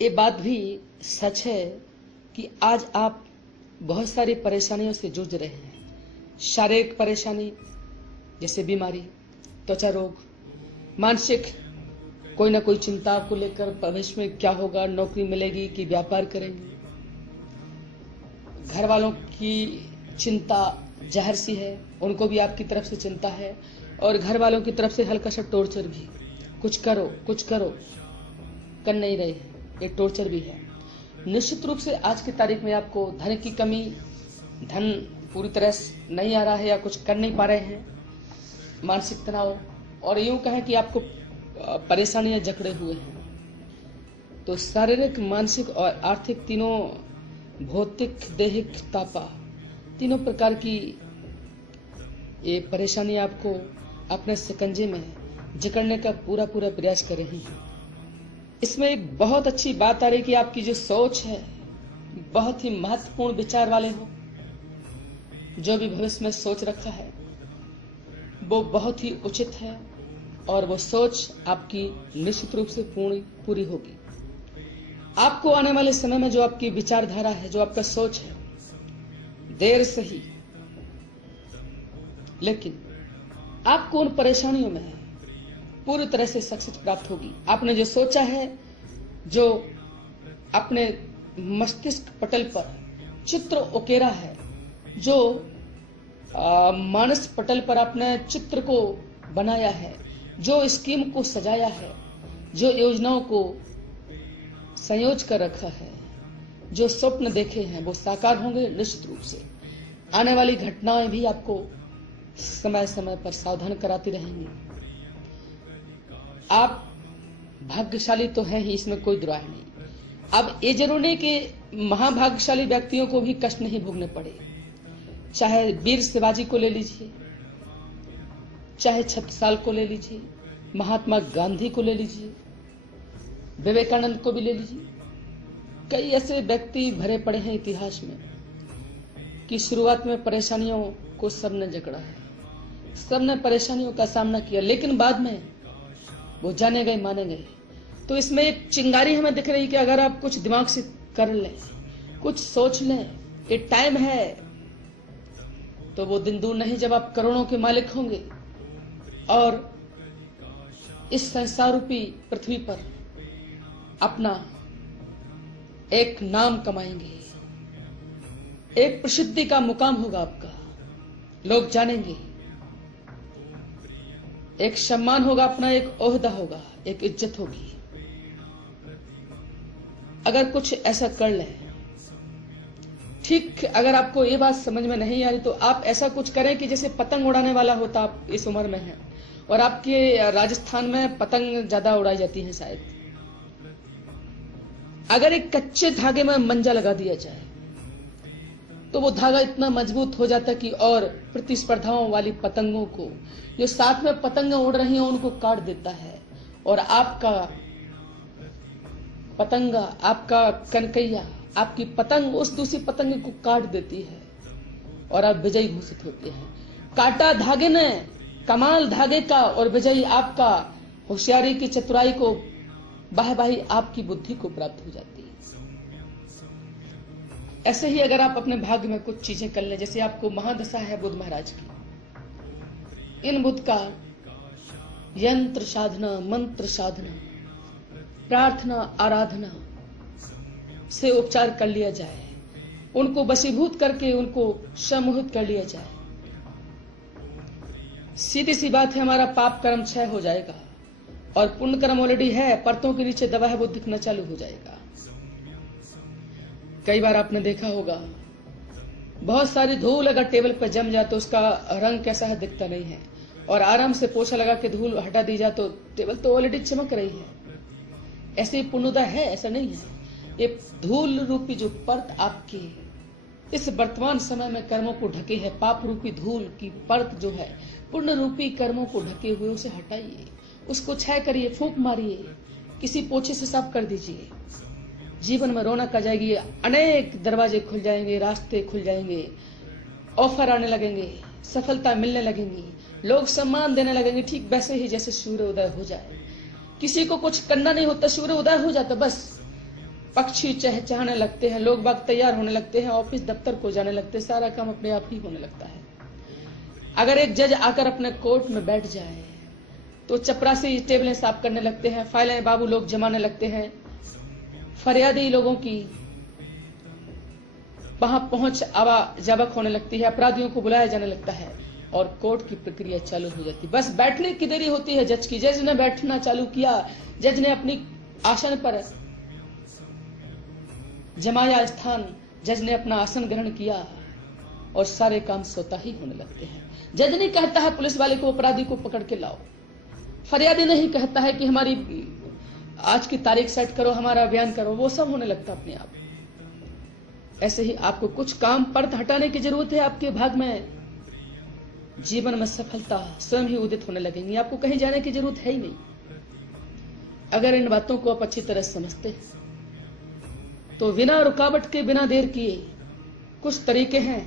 ये बात भी सच है कि आज आप बहुत सारी परेशानियों से जूझ रहे हैं। शारीरिक परेशानी जैसे बीमारी, त्वचा रोग, मानसिक कोई ना कोई चिंता को लेकर भविष्य में क्या होगा, नौकरी मिलेगी कि व्यापार करेंगे। घर वालों की चिंता जहर सी है, उनको भी आपकी तरफ से चिंता है, और घर वालों की तरफ से हल्का सा टॉर्चर भी, कुछ करो कर नहीं रहे हैं, ये टॉर्चर भी है। निश्चित रूप से आज की तारीख में आपको धन की कमी, धन पूरी तरह से नहीं आ रहा है या कुछ कर नहीं पा रहे हैं, मानसिक तनाव, और यूं कहें कि आपको परेशानियां जकड़े हुए हैं। तो शारीरिक, मानसिक और आर्थिक तीनों, भौतिक, दैहिक तापा, तीनों प्रकार की ये परेशानी आपको अपने शिकंजे में जकड़ने का पूरा प्रयास कर रही है। इसमें एक बहुत अच्छी बात आ रही कि आपकी जो सोच है बहुत ही महत्वपूर्ण विचार वाले हो। जो भी भविष्य में सोच रखा है वो बहुत ही उचित है, और वो सोच आपकी निश्चित रूप से पूरी होगी। आपको आने वाले समय में जो आपकी विचारधारा है, जो आपका सोच है, देर से ही लेकिन आपको उन परेशानियों में पूरी तरह से सक्सेस प्राप्त होगी। आपने जो सोचा है, जो अपने मस्तिष्क पटल पर चित्र उकेरा है, जो मानस पटल पर अपने चित्र को बनाया है, जो स्कीम को सजाया है, जो योजनाओं को संयोज कर रखा है, जो स्वप्न देखे हैं, वो साकार होंगे निश्चित रूप से। आने वाली घटनाएं भी आपको समय समय पर सावधान कराती रहेंगी। आप भाग्यशाली तो हैं ही, इसमें कोई दुराय नहीं। अब ये जरूर नहीं कि महाभाग्यशाली व्यक्तियों को भी कष्ट नहीं भोगने पड़े। चाहे वीर शिवाजी को ले लीजिए, चाहे छत्रसाल को ले लीजिए, महात्मा गांधी को ले लीजिए, विवेकानंद को भी ले लीजिए। कई ऐसे व्यक्ति भरे पड़े हैं इतिहास में कि शुरुआत में परेशानियों को सबने जकड़ा है, सबने परेशानियों का सामना किया, लेकिन बाद में वो जाने गए, माने गए। तो इसमें एक चिंगारी हमें दिख रही कि अगर आप कुछ दिमाग से कर लें, कुछ सोच लें, ये टाइम है, तो वो दिन दूर नहीं जब आप करोड़ों के मालिक होंगे और इस संसार रूपी पृथ्वी पर अपना एक नाम कमाएंगे, एक प्रसिद्धि का मुकाम होगा आपका, लोग जानेंगे, एक सम्मान होगा अपना, एक ओहदा होगा, एक इज्जत होगी। अगर कुछ ऐसा कर लें, ठीक अगर आपको ये बात समझ में नहीं आ रही तो आप ऐसा कुछ करें कि जैसे पतंग उड़ाने वाला होता, आप इस उम्र में हैं और आपके राजस्थान में पतंग ज्यादा उड़ाई जाती है शायद। अगर एक कच्चे धागे में मंजा लगा दिया जाए तो वो धागा इतना मजबूत हो जाता है कि और प्रतिस्पर्धाओं वाली पतंगों को, जो साथ में पतंगें उड़ रही हैं, उनको काट देता है, और आपका पतंगा, आपका कनकैया, आपकी पतंग उस दूसरी पतंग को काट देती है और आप विजयी घोषित होते हैं। काटा धागे ने, कमाल धागे का, और विजयी आपका, होशियारी की चतुराई को, वाहवाही आपकी बुद्धि को प्राप्त हो जाती है। ऐसे ही अगर आप अपने भाग्य में कुछ चीजें कर लें, जैसे आपको महादशा है बुध महाराज की, इन बुध का यंत्र साधना, मंत्र साधना, प्रार्थना, आराधना से उपचार कर लिया जाए, उनको वशीभूत करके उनको सम्मोहित कर लिया जाए, सीधी सी बात है, हमारा पाप कर्म क्षय हो जाएगा और पुण्य कर्म ऑलरेडी है, परतों के नीचे दबा है, वो दिखना चालू हो जाएगा। कई बार आपने देखा होगा, बहुत सारी धूल अगर टेबल पर जम जाए तो उसका रंग कैसा है दिखता नहीं है, और आराम से पोछा लगा के धूल हटा दी जाए तो टेबल तो ऑलरेडी चमक रही है। ऐसे ही पुण्योदय है, ऐसा नहीं है। ये धूल रूपी जो परत आपके इस वर्तमान समय में कर्मों को ढके है, पाप रूपी धूल की परत जो है, पुण्य रूपी कर्मों को ढके हुए, उसे हटाइए, उसको क्षय करिए, फूंक मारिए, किसी पोछे से साफ कर दीजिए। जीवन में रौनक आ जाएगी, अनेक दरवाजे खुल जाएंगे, रास्ते खुल जाएंगे, ऑफर आने लगेंगे, सफलता मिलने लगेंगी, लोग सम्मान देने लगेंगे, ठीक वैसे ही जैसे सूर्य उदय हो जाए। किसी को कुछ करना नहीं होता, सूर्य उदय हो जाता, बस पक्षी चहचहाने लगते हैं, लोग बाग तैयार होने लगते हैं, ऑफिस दफ्तर को जाने लगते हैं, सारा काम अपने आप ही होने लगता है। अगर एक जज आकर अपने कोर्ट में बैठ जाए तो चपरासी टेबलें साफ करने लगते हैं, फाइलें बाबू लोग जमाने लगते हैं, फरियादी लोगों की वहां पहुंच आवाजावक होने लगती है, अपराधियों को बुलाया जाने लगता है और कोर्ट की प्रक्रिया चालू हो जाती है। बस बैठने की देरी होती है जज की। जज ने बैठना चालू किया, जज ने अपनी आसन पर जमाया स्थान, जज ने अपना आसन ग्रहण किया और सारे काम स्वतः ही होने लगते हैं। जज नहीं कहता है पुलिस वाले को अपराधी को पकड़ के लाओ, फरियादी नहीं कहता है कि हमारी आज की तारीख सेट करो, हमारा अभियान करो, वो सब होने लगता अपने आप। ऐसे ही आपको कुछ काम पर्दा हटाने की जरूरत है। आपके भाग में जीवन में सफलता स्वयं ही उदित होने लगेंगी, आपको कहीं जाने की जरूरत है ही नहीं। अगर इन बातों को आप अच्छी तरह समझते हैं तो बिना रुकावट के, बिना देर किए कुछ तरीके हैं